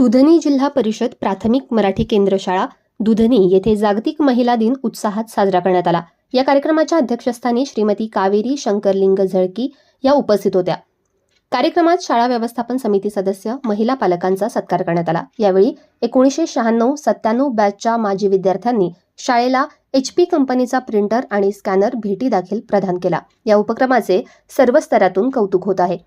दुधनी जिल्हा परिषद प्राथमिक मराठी केंद्र शाळा दुधनी येथे जागतिक महिला दिन उत्साहात साजरा करण्यात आला। या कार्यक्रमाच्या अध्यक्षस्थानी श्रीमती कावेरी शंकरलिंग झळकी या उपस्थित होत्या। कार्यक्रमात शाळा व्यवस्थापन समिती सदस्य महिला पालकांचा सत्कार करण्यात आला। यावेळी 1996-97 बॅचच्या माजी विद्यार्थ्यांनी शाळेला HP कंपनीचा प्रिंटर आणि स्कॅनर भेटी दाखल प्रदान केला। या उपक्रमाचे सर्व स्तरातून कौतुक होत आहे।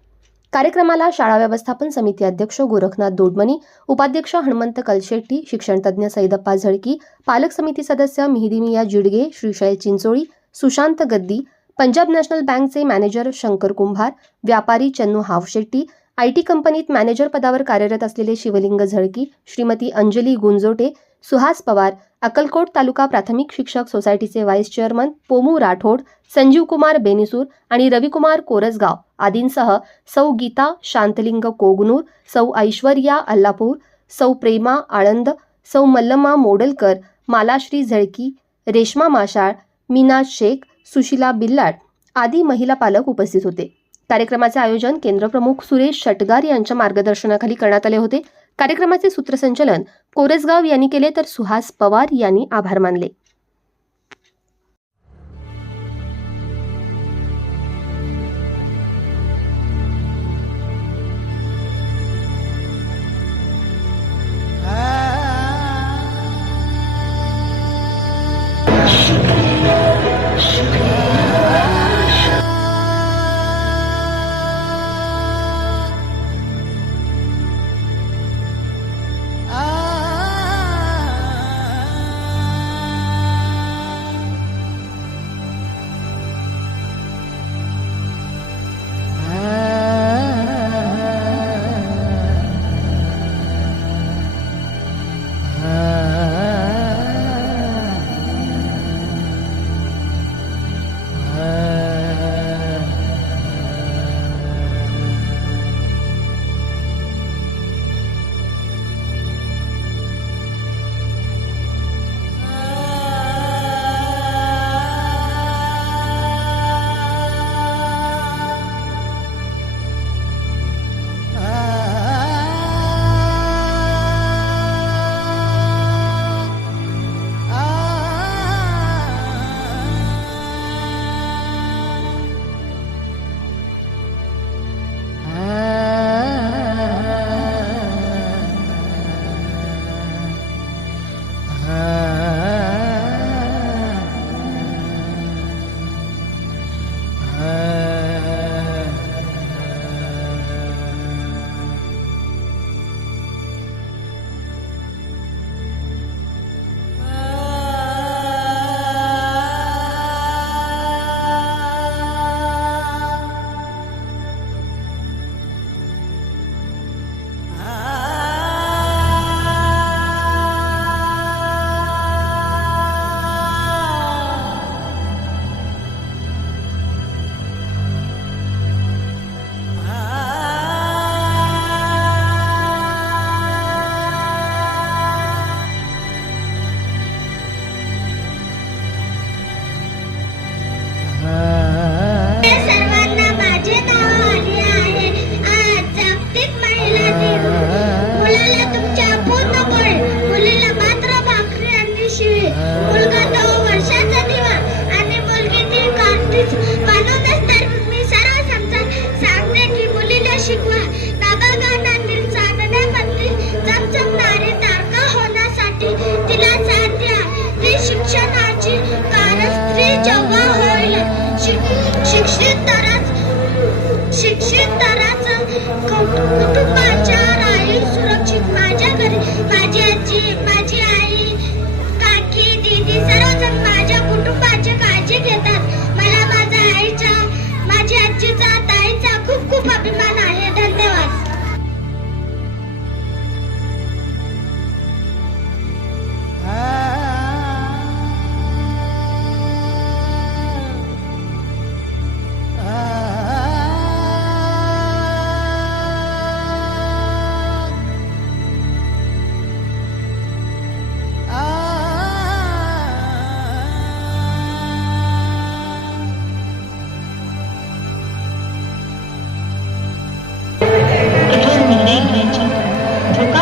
कार्यक्रमाला शाळा व्यवस्थापन समिती अध्यक्ष गोरखनाथ दोडमनी, उपाध्यक्ष हनुमंत कलशेट्टी, शिक्षणतज्ञ सईदप्पा झळकी, पालक समिती सदस्य मिहिदीमिया जिडगे, श्रीशैल चिंचोळी, सुशांत गद्दी, पंजाब नॅशनल बँकचे मॅनेजर शंकर कुंभार, व्यापारी चन्नू हावशेट्टी, IT कंपनीत मॅनेजर पदावर कार्यरत असलेले शिवलिंग झळकी, श्रीमती अंजली गुंजोटे, सुहास पवार, अक्कलकोट तालुका प्राथमिक शिक्षक सोसायटीचे व्हाईस चेअरमन पोमू राठोड, संजीव कुमार बेनिसूर आणि रविकुमार कोरसगाव आदींसह सौ गीता शांतलिंग कोगनूर, सौ ऐश्वर्या अल्लापूर, सौ प्रेमा आळंद, सौ मल्लम्मा मोडलकर, मालाश्री झळकी, रेश्मा माशाळ, मीना शेख, सुशीला बिल्लाट आदी महिला पालक उपस्थित होते। कार्यक्रमाचे आयोजन केंद्रप्रमुख सुरेश शटगार यांच्या मार्गदर्शनाखाली करण्यात आले होते। कार्यक्रमाचे सूत्रसंचालन कोरसगाव यांनी केले तर सुहास पवार यांनी आभार मानले।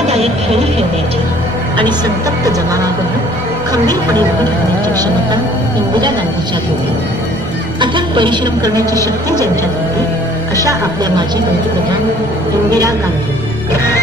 धोकादायक खेळ खेळण्याची आणि संतप्त जमावाकडून खंबीरपणे उभी राहण्याची क्षमता इंदिरा गांधीच्यात होती. अथक परिश्रम करण्याची शक्ती ज्यांच्यात होती अशा आपल्या माजी पंतप्रधान इंदिरा गांधी